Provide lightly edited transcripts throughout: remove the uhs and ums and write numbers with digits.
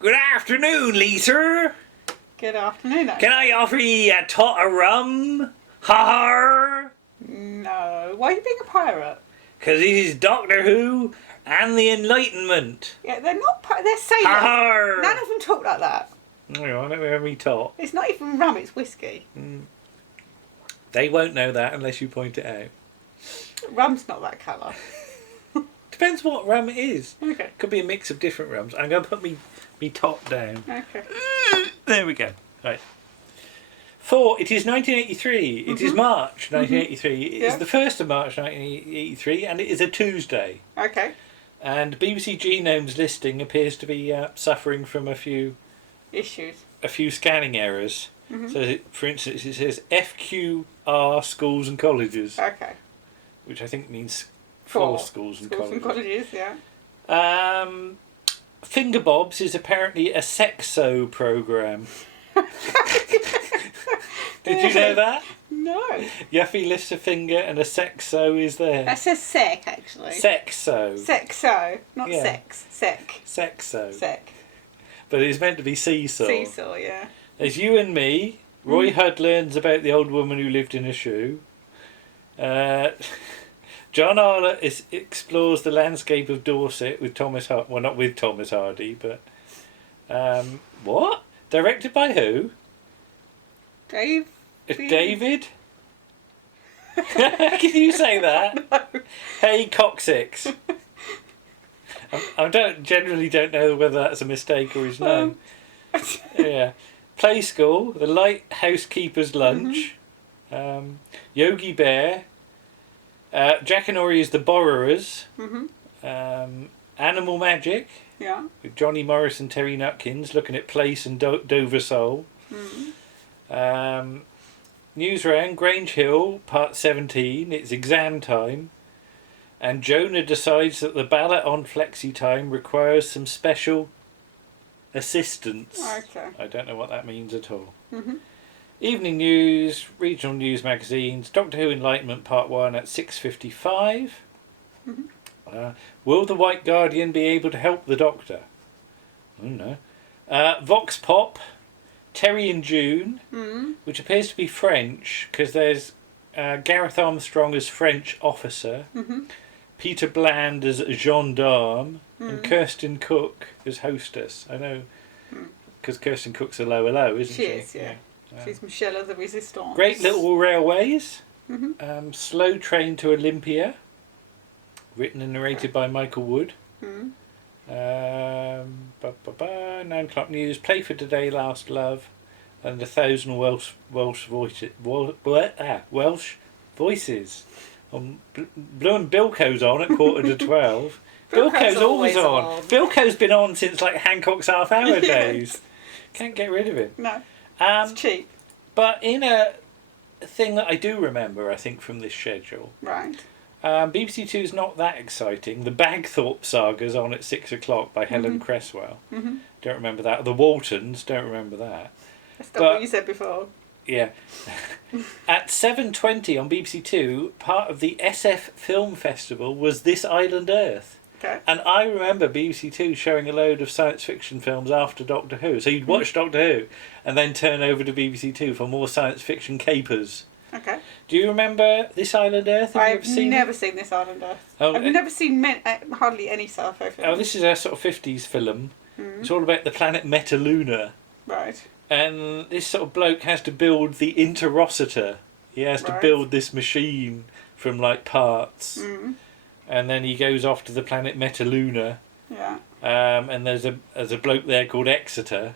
Good afternoon, Lisa. Good afternoon. Can I offer you a tot of rum? Ha! No. Why are you being a pirate? Because this is Doctor Who and the Enlightenment. Yeah, they're not. They're sailors. Ha! None of them talk like that. Hang on, let me have me tot. It's not even rum. It's whiskey. They won't know that unless you point it out. Rum's not that colour. Depends what rum it is. Okay. Could be a mix of different rums. I'm going to put me tot down. Okay. There we go. Right. It is 1983. It is March 1983. It is the 1st of March 1983 and it is a Tuesday. Okay. And BBC Genome's listing appears to be suffering from a few scanning errors. So, for instance, it says FQR schools and colleges. Okay. Which I think means four schools and colleges. Schools and colleges, yeah. Finger Bobs is apparently a sexo program. Did you know that? No. Yuffie lifts a finger and a sexo is there. That says sec, actually. Sexo. Sexo, not sex. Sec. Sexo. Sec. But it's meant to be seesaw. Seesaw, yeah. There's You and Me. Roy Hudd learns about the old woman who lived in a shoe. John Arlott explores the landscape of Dorset with Thomas Hardy. Well, not with Thomas Hardy, but... what? Directed by who? Dave? David? Can you say that? No. Hey, Coccyx. Generally don't know whether that's a mistake or his name. Yeah. Play School, The Lighthouse Keeper's Lunch, Yogi Bear, Jack and Ori is The Borrowers, Animal Magic, with Johnny Morris and Terry Nutkins looking at Place and Dover Soul. Newsround, Grange Hill, Part 17, it's exam time. And Jonah decides that the ballot on Flexi Time requires some special assistance. Okay. I don't know what that means at all. Evening News, regional news magazines, Doctor Who Enlightenment Part One at 6:55. Will the White Guardian be able to help the Doctor? I don't know. Vox Pop, Terry and June, which appears to be French because there's Gareth Armstrong as French officer, Peter Bland as gendarme, and Kirsten Cook as hostess. I know because Kirsten Cook's a low, isn't she? She is, yeah. She's Michelle of the Resistance. Great Little Railways, Slow Train to Olympia, written and narrated by Michael Wood. 9 o'clock news, Play for Today, Last Love, and 1,000 Welsh voices. Welsh voices. Blue and Bilko's on at 11:45. Bilko's always on. Bilko's been on since like Hancock's Half Hour days. Can't get rid of him. No. It's cheap. But in a thing that I do remember, I think, from this schedule. Right. BBC Two is not that exciting. The Bagthorpe Saga's on at 6 o'clock by Helen Cresswell. Don't remember that. The Waltons, don't remember that. That's not what you said before. Yeah. At 7:20 on BBC Two, part of the SF Film Festival was This Island Earth. Okay. And I remember BBC Two showing a load of science fiction films after Doctor Who. So you'd watch Doctor Who and then turn over to BBC Two for more science fiction capers. Okay. Do you remember This Island Earth? I've never seen This Island Earth. I've never seen hardly any sci-fi films. Oh, this is a sort of 50s film. It's all about the planet Metaluna. Right. And this sort of bloke has to build the Interocitor. He has to build this machine from like parts. And then he goes off to the planet Metaluna. Yeah. And there's a bloke there called Exeter,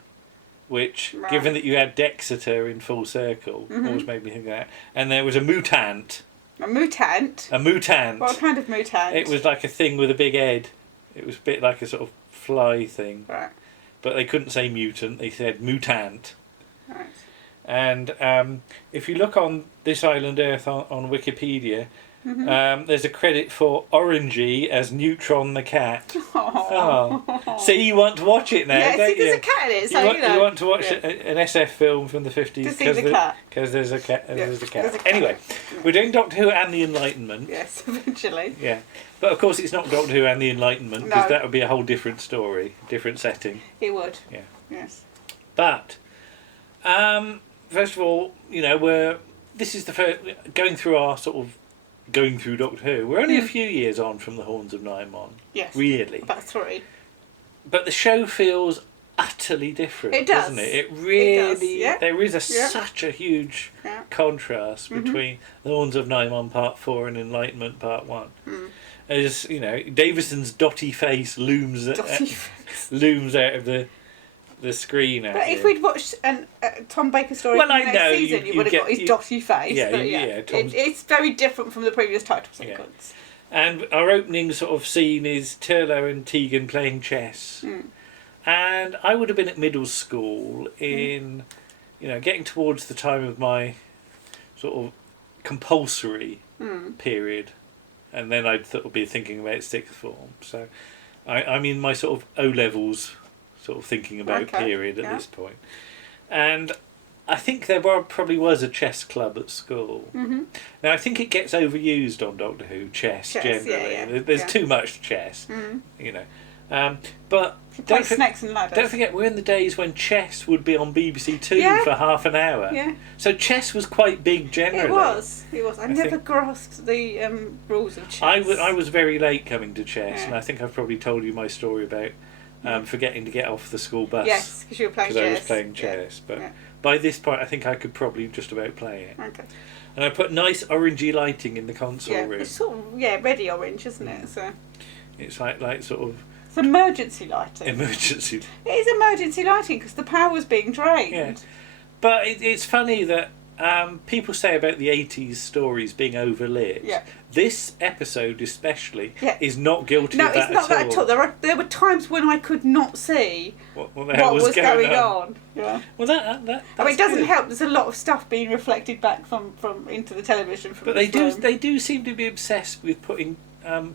which, given that you had Dexeter in Full Circle, always made me think of that. And there was a mutant. A mutant? A mutant. What kind of mutant? It was like a thing with a big head. It was a bit like a sort of fly thing. Right. But they couldn't say mutant, they said mutant. Right. And if you look on This Island Earth on Wikipedia, There's a credit for Orangey as Neutron the cat. Oh. See, you want to watch it now, Yeah, don't see, there's you? a cat in it, so You want to watch an SF film from the 50s to see the cat. Because there's a cat. There's a cat. There's a cat. Anyway, we're doing Doctor Who and the Enlightenment. Yes, eventually. Yeah, but of course it's not Doctor Who and the Enlightenment because No. that would be a whole different story, different setting. It would. Yeah. Yes. But first of all, this is the first going through Doctor Who. We're only a few years on from the Horns of Nymon. Yes. Really. About 3. But the show feels utterly different. It does. Doesn't it? It really. does, yeah. There is such a huge contrast between the Horns of Nymon Part 4 and Enlightenment Part 1. As Davison's dotty face looms out of the screen. But if we'd watched Tom Baker story from the next season, you would have got his dotty face. Yeah, it's very different from the previous title sequence. And our opening sort of scene is Turlo and Tegan playing chess. And I would have been at middle school in, getting towards the time of my sort of compulsory period. And then I'd be thinking about sixth form. So I'm in my sort of O-levels sort of thinking about period at this point. And I think there probably was a chess club at school. Now I think it gets overused on Doctor Who, chess generally. There's too much chess, but Play Snakes and Ladders. Don't forget, we're in the days when chess would be on BBC Two for half an hour. Yeah. So chess was quite big generally. It was. I never grasped the rules of chess. I was very late coming to chess, and I think I've probably told you my story about forgetting to get off the school bus. Yes, because you were playing chess. Because I was playing chess, but by this point I think I could probably just about play it. Okay. And I put nice orangey lighting in the console room. It's sort of ready orange, isn't it? So it's like sort of. It's emergency lighting. Emergency. It is emergency lighting because the power's being drained. Yeah, but it's funny that people say about the 80s stories being overlit. Yeah. This episode especially is not guilty of that at all. No, it's not that at all. There were times when I could not see what was going on. Yeah. Well, that it doesn't help. There's a lot of stuff being reflected back from into the television. But they do seem to be obsessed with putting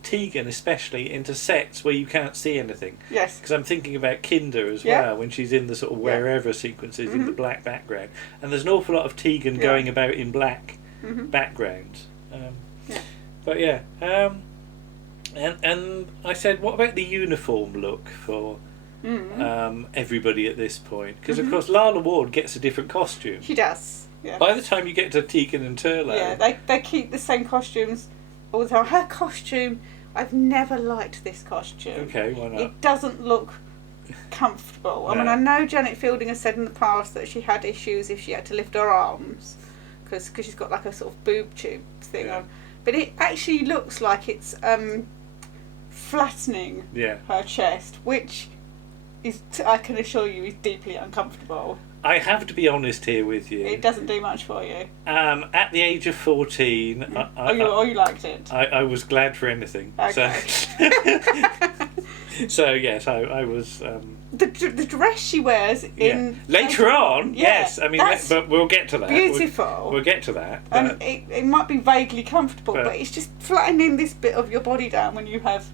Tegan especially into sets where you can't see anything. Yes. Because I'm thinking about Kinder as well when she's in the sort of wherever sequences in the black background, and there's an awful lot of Tegan going about in black backgrounds. But and I said, what about the uniform look for everybody at this point? Because of course Lala Ward gets a different costume. She does. Yeah. By the time you get to Tegan and Turlo, they keep the same costumes. Although her costume, I've never liked this costume. Okay, why not? It doesn't look comfortable. I mean, I know Janet Fielding has said in the past that she had issues if she had to lift her arms because she's got like a sort of boob tube thing on. But it actually looks like it's flattening her chest, which is, I can assure you, is deeply uncomfortable. I have to be honest here with you. It doesn't do much for you. At the age of 14, you liked it. I was glad for anything. Okay. So yes, I was. The dress she wears in later on, yes. I mean, but we'll get to that. Beautiful. We'll get to that. And it might be vaguely comfortable, but it's just flattening this bit of your body down when you have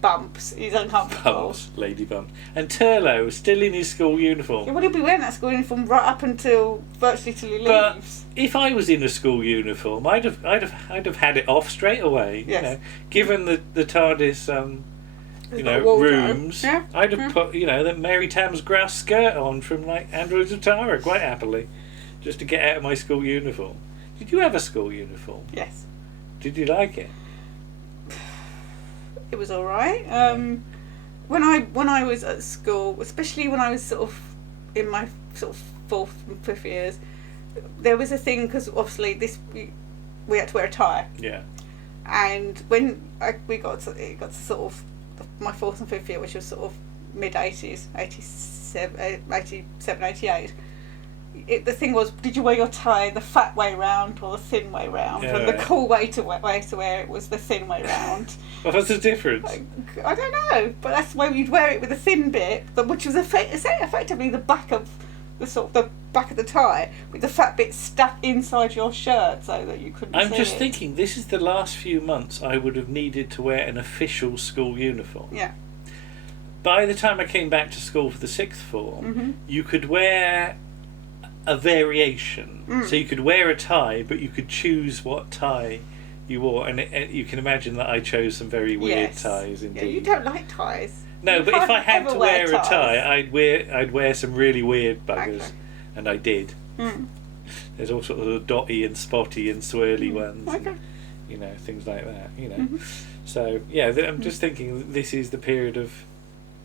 bumps is uncomfortable. Bumps, lady bumps. And Turlo still in his school uniform. Yeah, well, he'll be wearing that school uniform right up until virtually till he leaves. But if I was in a school uniform, I'd have had it off straight away. Yes. Given the TARDIS. Rooms. Yeah. I'd have put, the Mary Tam's grass skirt on from like Androids of Tara quite happily, just to get out of my school uniform. Did you have a school uniform? Yes. Did you like it? It was all right. When I was at school, especially when I was sort of in my sort of 4th and 5th years, there was a thing because obviously we had to wear a tie. Yeah. And when it got to sort of my 4th and 5th year, which was sort of mid-80s, 87, 88, the thing was, did you wear your tie the fat way round or the thin way round? Yeah. And the cool way to wear it was the thin way round. What's the difference? I don't know, but that's the way you'd wear it with a thin bit, which was effectively the back of the sort of the back of the tie with the fat bit stuck inside your shirt so that you couldn't I'm see just it. thinking, this is the last few months I would have needed to wear an official school uniform. Yeah. By the time I came back to school for the sixth form, Mm-hmm. you could wear a variation. So you could wear a tie, but you could choose what tie you wore. And you can imagine that I chose some very weird ties indeed. Yeah, you don't like ties. No, You but if can't I had ever to wear a ties. tie, I'd wear some really weird buggers, Okay. and I did. There's all sorts of dotty and spotty and swirly ones, Okay. and, you know, things like that. You know, Mhm. so yeah, I'm just thinking that this is the period of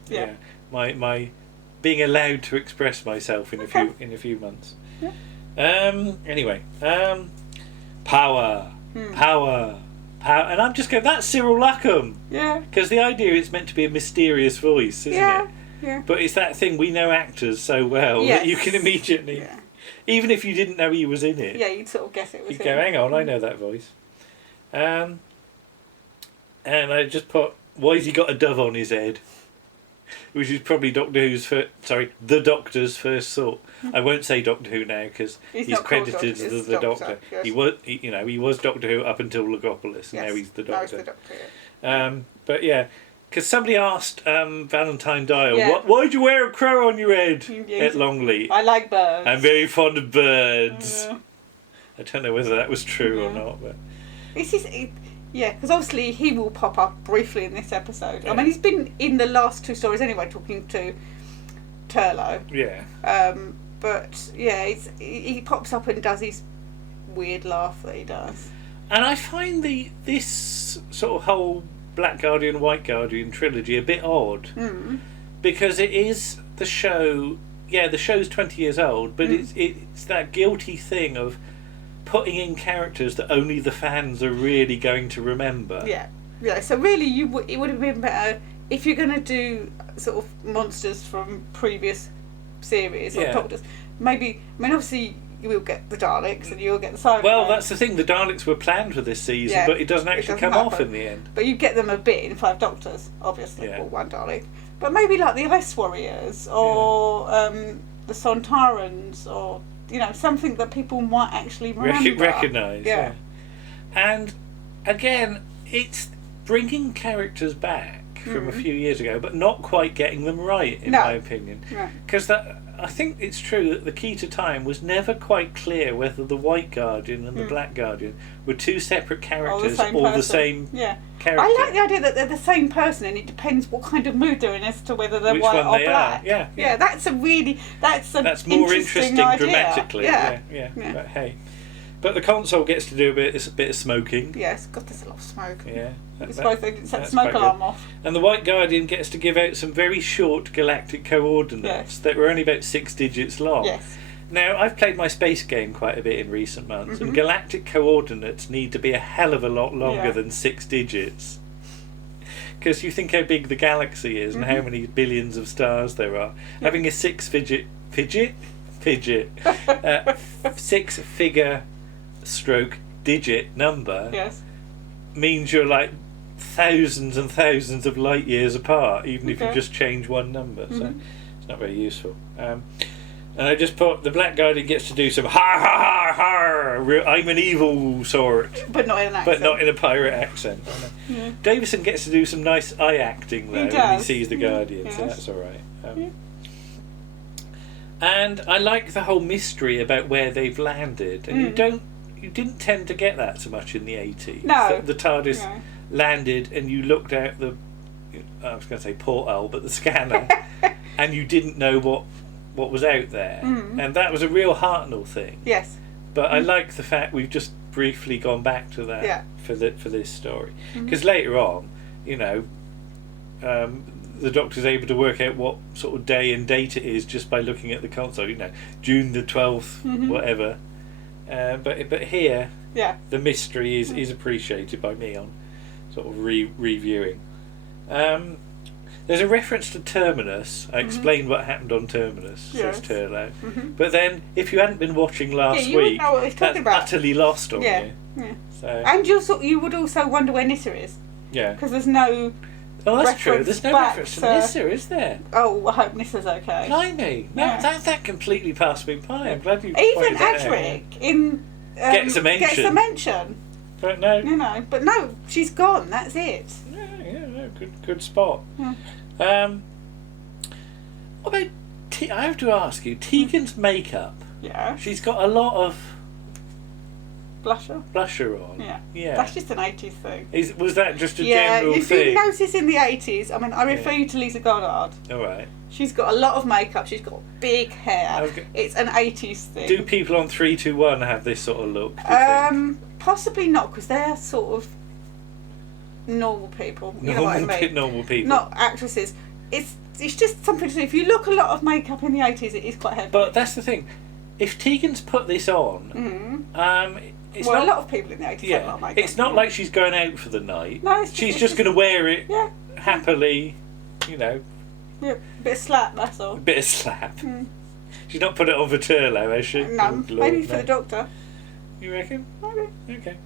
Yeah. my being allowed to express myself in Okay. a few months. Yeah. Anyway, power, power. And I'm just going, that's Cyril Luckham. Yeah. Because the idea is meant to be a mysterious voice, isn't Yeah. it? Yeah. But it's that thing, we know actors so well that you Yes. can immediately, Yeah. even if you didn't know he was in it, Yeah, you'd sort of guess it was you'd him. go, hang on, I know that voice. And I just put, why has he got a dove on his head? Which is probably the Doctor's first thought. I won't say Doctor Who now because He's he's not called credited Doctor, as it's the Doctor, Doctor. yes. He was Doctor Who up until Logopolis. Yes. Now he's the Now he's Doctor. the Doctor, yeah. But yeah, because somebody asked Valentine Dial, Yeah. why'd you wear a crow on your head Yeah. at Longley? I like birds. I'm very fond of birds. Yeah. I don't know whether that was true or Yeah. not, but This is, yeah, because obviously he will pop up briefly in this episode. Yeah. I mean, he's been in the last two stories anyway, talking to Turlo. yeah. But yeah, he pops up and does his weird laugh that he does. And I find this sort of whole Black Guardian, White Guardian trilogy a bit odd because it is the show. Yeah, the show's 20 years old, but it's that guilty thing of putting in characters that only the fans are really going to remember. Yeah, yeah. So really, it would have been better if you're going to do sort of monsters from previous series or Yeah. Doctors. Maybe, I mean, obviously you will get the Daleks and you will get the Cybermen. Well, that's the thing. The Daleks were planned for this season, Yeah, but it doesn't actually come off happen. in the end. But you get them a bit in Five Doctors, obviously, Yeah. or one Dalek. But maybe like the Ice Warriors or the Sontarans or, you know, something that people might actually remember. Recognise. Yeah. And again, it's bringing characters back from a few years ago, but not quite getting them right, in No. my opinion. No. Because I think it's true that the key to time was never quite clear whether the White Guardian and the Black Guardian were two separate characters or the person. same Yeah. character. I like the idea that they're the same person and it depends what kind of mood they're in as to whether they're Which white one or they black. are. Yeah, yeah. Yeah, that's more interesting idea. dramatically. Yeah. Yeah. Yeah. But hey. But the console gets to do a bit of smoking. Yes, God, there's a lot of smoke. Yeah. It's both they didn't set the that's smoke quite alarm good. off. And the White Guardian gets to give out some very short galactic coordinates Yes. that were only about 6 digits long. Yes. Now, I've played my space game quite a bit in recent months, and galactic coordinates need to be a hell of a lot longer Yeah. than 6 digits. Because you think how big the galaxy is and how many billions of stars there are. Having a 6-figure stroke digit number Yes. means you're like thousands and thousands of light years apart, even if you Okay. just change one number. So it's not very useful. And I just put the Black Guardian gets to do some har har har har. I'm an evil sort, But not in an accent. but not in a pirate accent. Yeah. Davison gets to do some nice eye acting though when he does. sees the Guardian, so Yes. that's all right. And I like the whole mystery about where they've landed, and you didn't tend to get that so much in the 80s. No. The TARDIS No. landed, and you looked out the, I was going to say porthole, but the scanner, and you didn't know what was out there, and that was a real Hartnell thing. Yes. But I like the fact we've just briefly gone back to that Yeah. for this story, because later on, you know, the Doctor's able to work out what sort of day and date it is just by looking at the console. You know, June the 12th, whatever. But here, Yeah. the mystery is appreciated by me on sort of reviewing. There's a reference to Terminus. I explained what happened on Terminus, Yes. says Turlo. But then, if you hadn't been watching last you wouldn't week, know what he's talking that's about. utterly lost on Yeah. you. Yeah. So And you would also wonder where Nissa is yeah, because there's no Oh, that's true. reference There's no back reference to to- Nissa, is there? Oh, I hope Nissa's okay. Blimey. No, Yeah. that completely passed me by. I'm glad you Even pointed that out. Adric in Gets a mention. But no. no, she's gone. That's it. No, good spot. Yeah. What about I have to ask you, Tegan's makeup. Yeah. She's got a lot of Blusher on. Yeah. That's just an 80s thing. Was that just a Yeah, general if thing? you notice in the 80s, I mean, I refer you to Lisa Goddard. All right. She's got a lot of makeup. She's got big hair. It's an 80s thing. Do people on 321 have this sort of look? Do you think? Possibly not, because they're sort of normal people. You know what I mean? Normal people. Not actresses. It's just something to do. If you look a lot of makeup in the 80s, it is quite heavy. But that's the thing. If Tegan's put this on, it's a not, lot of people in the 80s have a lot of makeup. it's not like she's going out for the night. No, she's just going to wear it happily, Yeah, bit of slap, that's all. A bit of slap. She's not put it on for Turlo, has she? No, Oh, maybe for the doctor. You reckon? Maybe. Okay.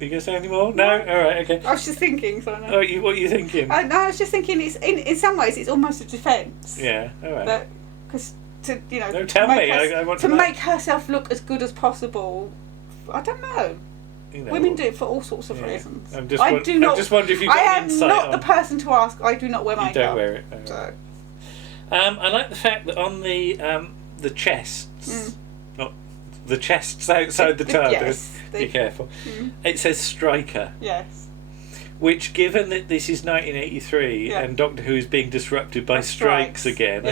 You going to say any more? No? Alright, okay. I was just thinking, so I know. Oh, what are you thinking? No, I was just thinking, it's in some ways, it's almost a defence. Yeah, alright. Because to, No, tell me, I want to know. make herself look as good as possible, I don't know. Women do it for all sorts of reasons. I just wonder if you've got insight I am not the person to ask. I do not wear makeup. You don't wear it. So. I like the fact that on the chests, not the chests outside the TARDIS. Yes, be careful. It says Striker. Yes. Which, given that this is 1983 and Doctor Who is being disrupted by strikes again,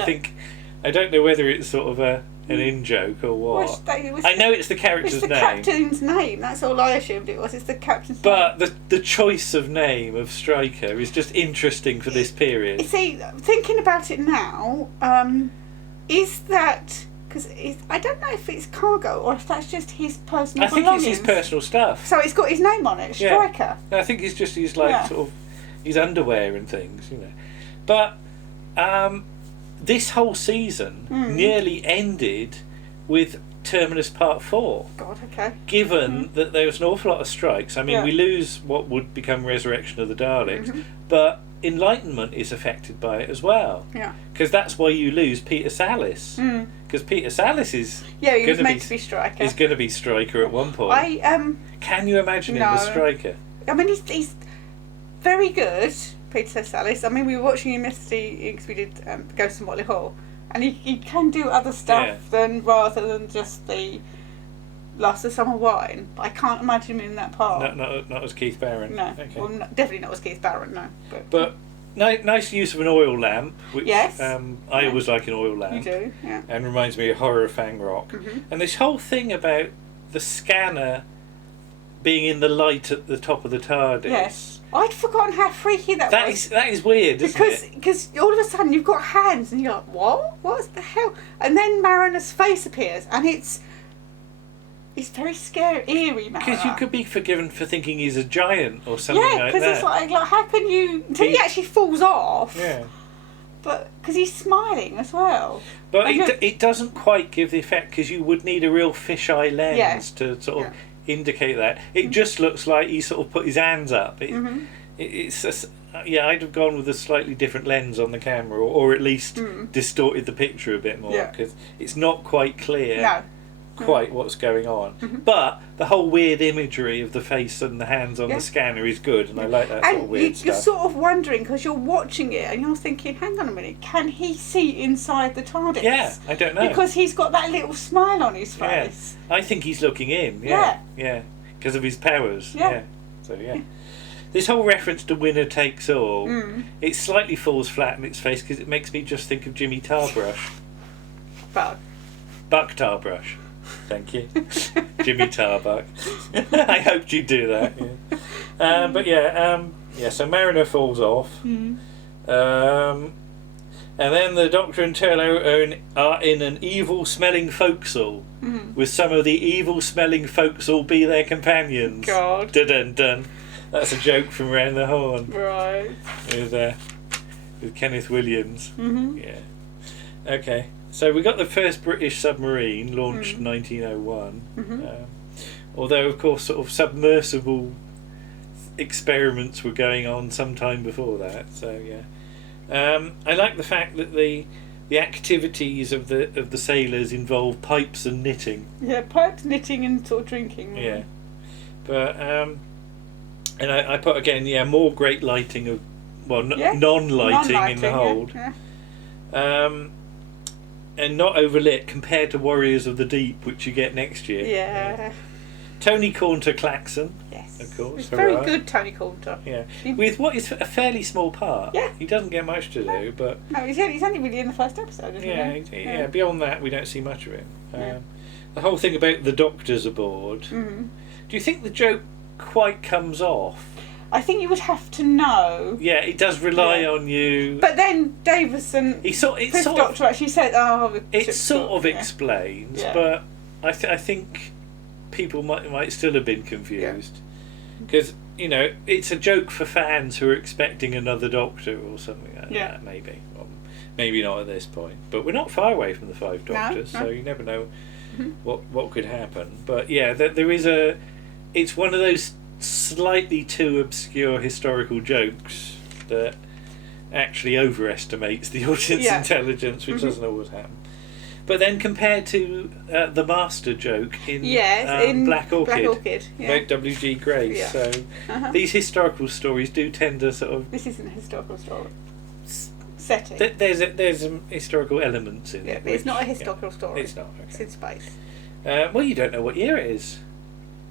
I don't know whether it's sort of an in-joke or what. I know it's the character's name. It's the captain's name. That's all I assumed it was. It's the captain's name. But the choice of name of Striker is just interesting for this period. You see, thinking about it now, is that... Because I don't know if it's cargo or if that's just his personal belongings. I think it's his personal stuff. So it's got his name on it, Striker. Yeah. I think it's just his sort of his underwear and things, But this whole season nearly ended with Terminus Part 4. God, okay. Given that there was an awful lot of strikes. I mean, we lose what would become Resurrection of the Daleks, but Enlightenment is affected by it as well. Yeah. Because that's why you lose Peter Sallis. Because Peter Sallis is he was meant to be Striker. He's going to be Striker at one point. Can you imagine him as Striker? I mean, he's very good, Peter Sallis. I mean, we were watching him yesterday because we did Ghost in Motley Hall, and he can do other stuff rather than just the Last of Summer Wine. But I can't imagine him in that part. Not as Keith Barron. No, okay. Well, definitely not as Keith Barron. No, but nice use of an oil lamp, which I always like an oil lamp. You do, yeah. And reminds me of Horror of Fang Rock. And this whole thing about the scanner being in the light at the top of the TARDIS. Yes. I'd forgotten how freaky that was. That is weird, isn't it? Because all of a sudden you've got hands and you're like, what? What the hell? And then Mariner's face appears and it's very scary, eerie, Mariner. Because you could be forgiven for thinking he's a giant or something like that. Yeah, because it's like, how can you... Until he actually falls off. Yeah. But because he's smiling as well. But it doesn't quite give the effect because you would need a real fisheye lens to sort of indicate that. It just looks like he sort of put his hands up. I'd have gone with a slightly different lens on the camera or at least distorted the picture a bit more because it's not quite clear quite what's going on. But the whole weird imagery of the face and the hands on the scanner is good, and I like that sort of weird stuff. You're sort of wondering because you're watching it and you're thinking, hang on a minute, can he see inside the TARDIS? Yeah, I don't know. Because he's got that little smile on his face. I think he's looking in. Yeah, because of his powers. Yeah. So this whole reference to winner takes all, it slightly falls flat in its face because it makes me just think of Jimmy Tarbrush. Buck Tarbrush. Thank you. Jimmy Tarbuck. I hoped you'd do that. Yeah. So Mariner falls off. And then the Doctor and Turlo are in an evil-smelling forecastle with some of the evil-smelling forecastle be their companions. God. Dun-dun-dun. That's a joke from Round the Horn. Right. With Kenneth Williams. Yeah. Okay. So we got the first British submarine launched in 1901. Although, of course, sort of submersible experiments were going on sometime before that. So yeah, I like the fact that the activities of the sailors involve pipes and knitting. Yeah, pipes, knitting, and sort of drinking. Yeah, but and I put again, more great lighting of non-lighting in the hold. Yeah. And not overlit compared to Warriors of the Deep, which you get next year. Yeah. Tony Caunter klaxon. Yes. Of course. It's very good, Tony Caunter. Yeah. With what is a fairly small part. Yeah. He doesn't get much to do, but... No, he's only really in the first episode, isn't he? Yeah, beyond that, we don't see much of him. The whole thing about the doctors aboard. Mm-hmm. Do you think the joke quite comes off? I think you would have to know. Yeah, it does rely on you. But then Davison, Fifth Doctor, actually said, it sort of explains, but I think people might still have been confused. Because, it's a joke for fans who are expecting another Doctor or something like that, maybe. Well, maybe not at this point. But we're not far away from the Five Doctors, so you never know what could happen. But yeah, there is it's one of those slightly too obscure historical jokes that actually overestimates the audience intelligence, which doesn't always happen. But then compared to the master joke in Black Orchid about W.G. Grace, so these historical stories do tend to sort of... This isn't a historical story. Setting. There's some historical elements in it. But it's not a historical story. It's not. Okay. It's in space. Well, you don't know what year it is.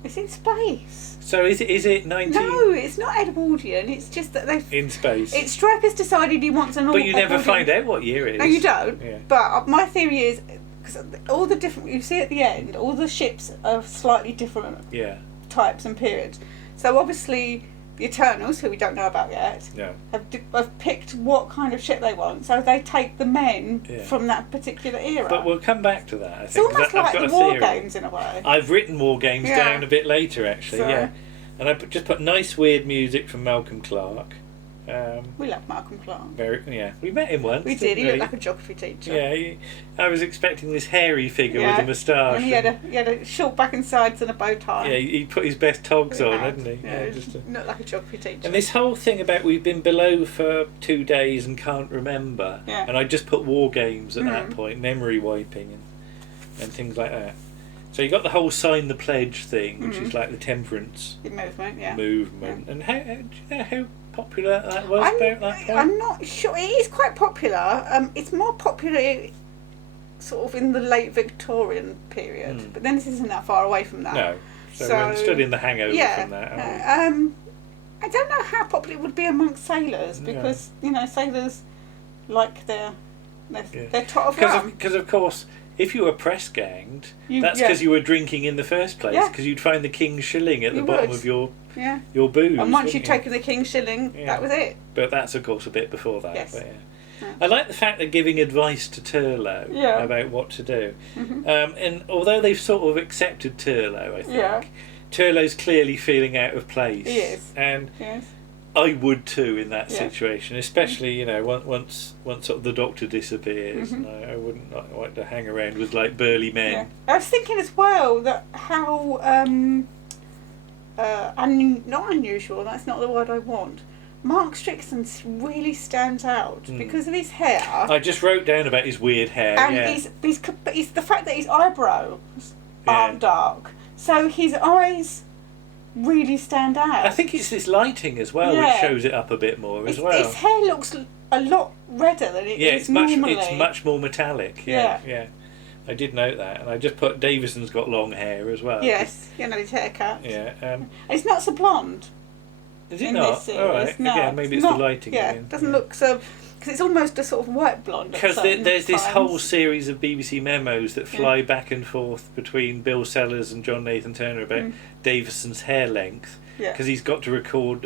It's in space. So is it 19? No, it's not Edwardian. It's just that they've... In space. It's Stryker's decided he wants an... But you never find out what year it is. No, you don't. Yeah. But my theory is, because all the different... You see at the end, all the ships are slightly different types and periods. So obviously the Eternals, who we don't know about yet, have picked what kind of ship they want. So they take the men from that particular era. But we'll come back to that, I think. It's almost like the War Games in a way. I've written War Games down a bit later, actually, And I just put nice weird music from Malcolm Clark. We love Malcolm Clark. We met him once. We did. He looked like a geography teacher. Yeah, I was expecting this hairy figure with a moustache. And he had a short back and sides and a bow tie. Yeah, he put his best togs on, hadn't he? Yeah, looked like a geography teacher. And this whole thing about we've been below for 2 days and can't remember. Yeah. And I just put War Games at that point, memory wiping and things like that. So you got the whole sign the pledge thing, which is like the temperance movement. And how popular that was about that point? I'm not sure. It is quite popular. It's more popular sort of in the late Victorian period, but then this isn't that far away from that. No, so we're still in the hangover from that. I don't know how popular it would be amongst sailors because sailors like their tot of rum. Because of course, if you were press ganged, that's because you were drinking in the first place. Because you'd find the king's shilling at the bottom of your booze. And once you'd taken the king's shilling, that was it. But that's of course a bit before that. Yes. But I like the fact they're giving advice to Turlough about what to do. And although they've sort of accepted Turlough, I think Turlough's clearly feeling out of place. He is. And I would too in that situation, especially once sort of the Doctor disappears, and I wouldn't like to hang around with like burly men. Yeah. I was thinking as well that how not unusual. That's not the word I want. Mark Strickson really stands out because of his hair. I just wrote down about his weird hair. And he's the fact that his eyebrows aren't dark, so his eyes really stand out. I think it's this lighting as well which shows it up a bit more as well. His hair looks a lot redder than it is normally. It's much more metallic. Yeah. I did note that, and I just put Davison's got long hair as well. Yes, his haircut. Yeah. And it's not so blonde. Is it not? This series. All right. No, again, maybe it's the lighting. Yeah, it doesn't look so. Because it's almost a sort of white blonde. Because there's this whole series of BBC memos that fly back and forth between Bill Sellers and John Nathan Turner about Davison's hair length. Because he's got to record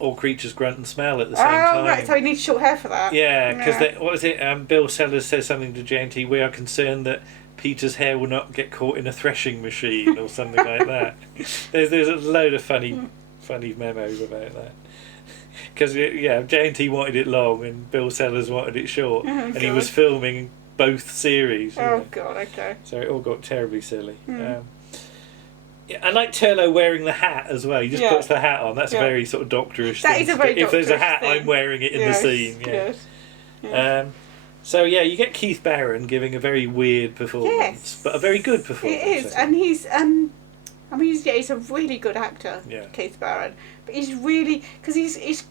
All Creatures Grunt and Smell at the same time. Oh, right, so he needs short hair for that. Yeah, because what was it? Bill Sellers says something to JNT, we are concerned that Peter's hair will not get caught in a threshing machine or something like that. There's a load of funny memos about that. Because JNT wanted it long and Bill Sellers wanted it short, and he was filming both series. Oh God, okay. So it all got terribly silly. Yeah, I like Turlo wearing the hat as well. He just puts the hat on. That's a very sort of doctorish thing. That is a very if there's a doctorish hat, thing. I'm wearing it in the scene. Yeah. Yes. So yeah, you get Keith Barron giving a very weird performance, but a very good performance. It is, and he's I mean, he's a really good actor, Keith Barron. But he's really, because he's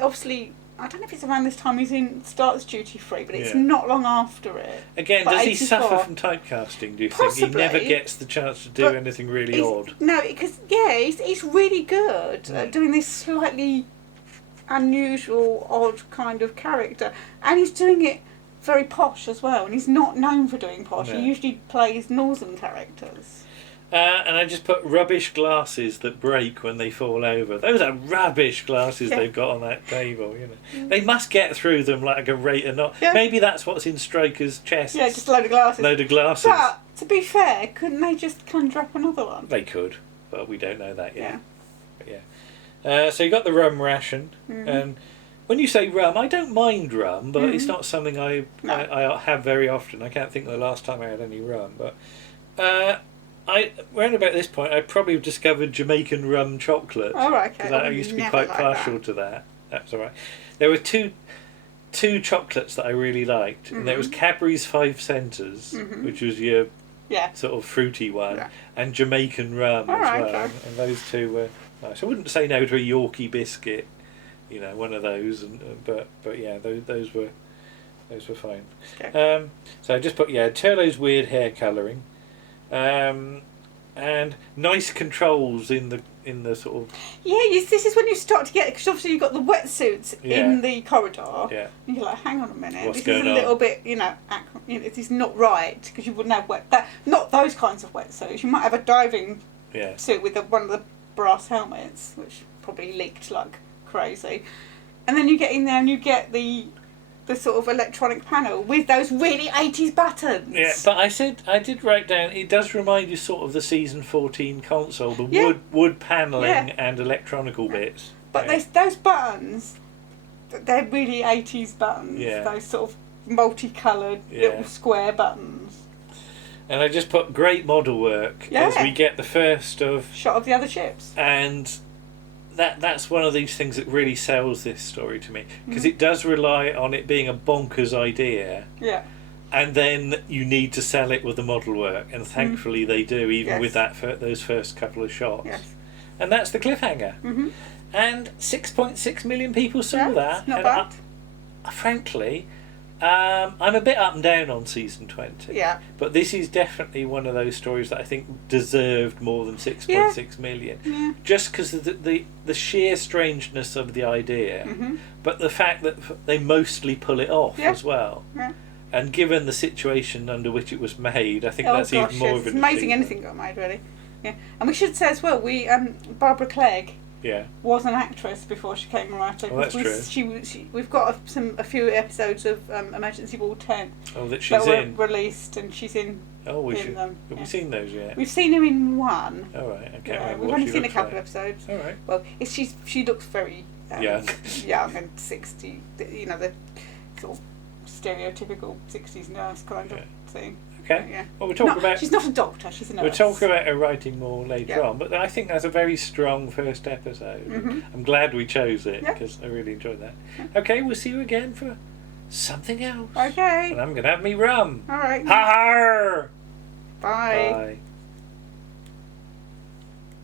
obviously, I don't know if it's around this time starts Duty Free, but it's not long after it. Again, does he suffer from typecasting, do you think? He never gets the chance to do anything really odd. No, because, he's really good at doing this slightly unusual, odd kind of character. And he's doing it very posh as well, and he's not known for doing posh. No. He usually plays northern characters. And I just put rubbish glasses that break when they fall over. Those are rubbish glasses they've got on that table. You know, they must get through them like a rate or not. Yeah. Maybe that's what's in Stryker's chest. Yeah, just a load of glasses. Load of glasses. But to be fair, couldn't they just conjure up another one? They could, but we don't know that yet. Yeah. But yeah. So you got the rum ration, and when you say rum, I don't mind rum, but it's not something I have very often. I can't think of the last time I had any rum, but. Around about this point, I probably have discovered Jamaican rum chocolate. Oh, right, okay. Because I used to be quite partial to that. That's all right. There were two chocolates that I really liked, and there was Cadbury's 5 Centres, which was your sort of fruity one, and Jamaican rum as well. Okay. And those two were nice. I wouldn't say no to a Yorkie biscuit, you know, one of those, but yeah, those were fine. Okay. So I just put Turlo's weird hair colouring. And nice controls in the sort of this is when you start to get, because obviously you've got the wetsuits in the corridor and you're like, hang on a minute, What's this going is a little bit this is not right, because you wouldn't have not those kinds of wetsuits. You might have a diving suit with one of the brass helmets, which probably leaked like crazy, and then you get in there and you get the sort of electronic panel with those really 80s buttons. Yeah, but I did write down, it does remind you sort of the season 14 console, the wood panelling and electronical bits. But those buttons, they're really 80s buttons. Those sort of multicoloured little square buttons. And I just put great model work as we get the first shot of the other ships. And that's one of these things that really sells this story to me, because it does rely on it being a bonkers idea, and then you need to sell it with the model work, and thankfully they do, even with those first couple of shots. And that's the cliffhanger. And 6.6 million people saw that. Not bad. Frankly, I'm a bit up and down on season 20. But this is definitely one of those stories that I think deserved more than 6.6 million. Just because of the sheer strangeness of the idea, but the fact that they mostly pull it off as well. And given the situation under which it was made, I think that's even more of an amazing anything got made, really. Yeah. And we should say as well, Barbara Clegg was an actress before she came a writer. Oh, that's true. We've got a few episodes of Emergency Ward 10 that she's in. Were released, and she's in. Oh, have we seen those yet? We've seen her in one. Oh, right, I can't remember. We've only seen a couple of episodes. All right. Well, she looks very young and 60. You know, the sort of stereotypical 60s nurse kind of thing. Okay. Yeah. Well, we'll talk about. She's not a doctor. She's a nurse. We'll talk about her writing more later on. But I think that's a very strong first episode. I'm glad we chose it, because I really enjoyed that. Okay, we'll see you again for something else. Okay. And I'm gonna have me rum. All right. Ha! Bye. Bye.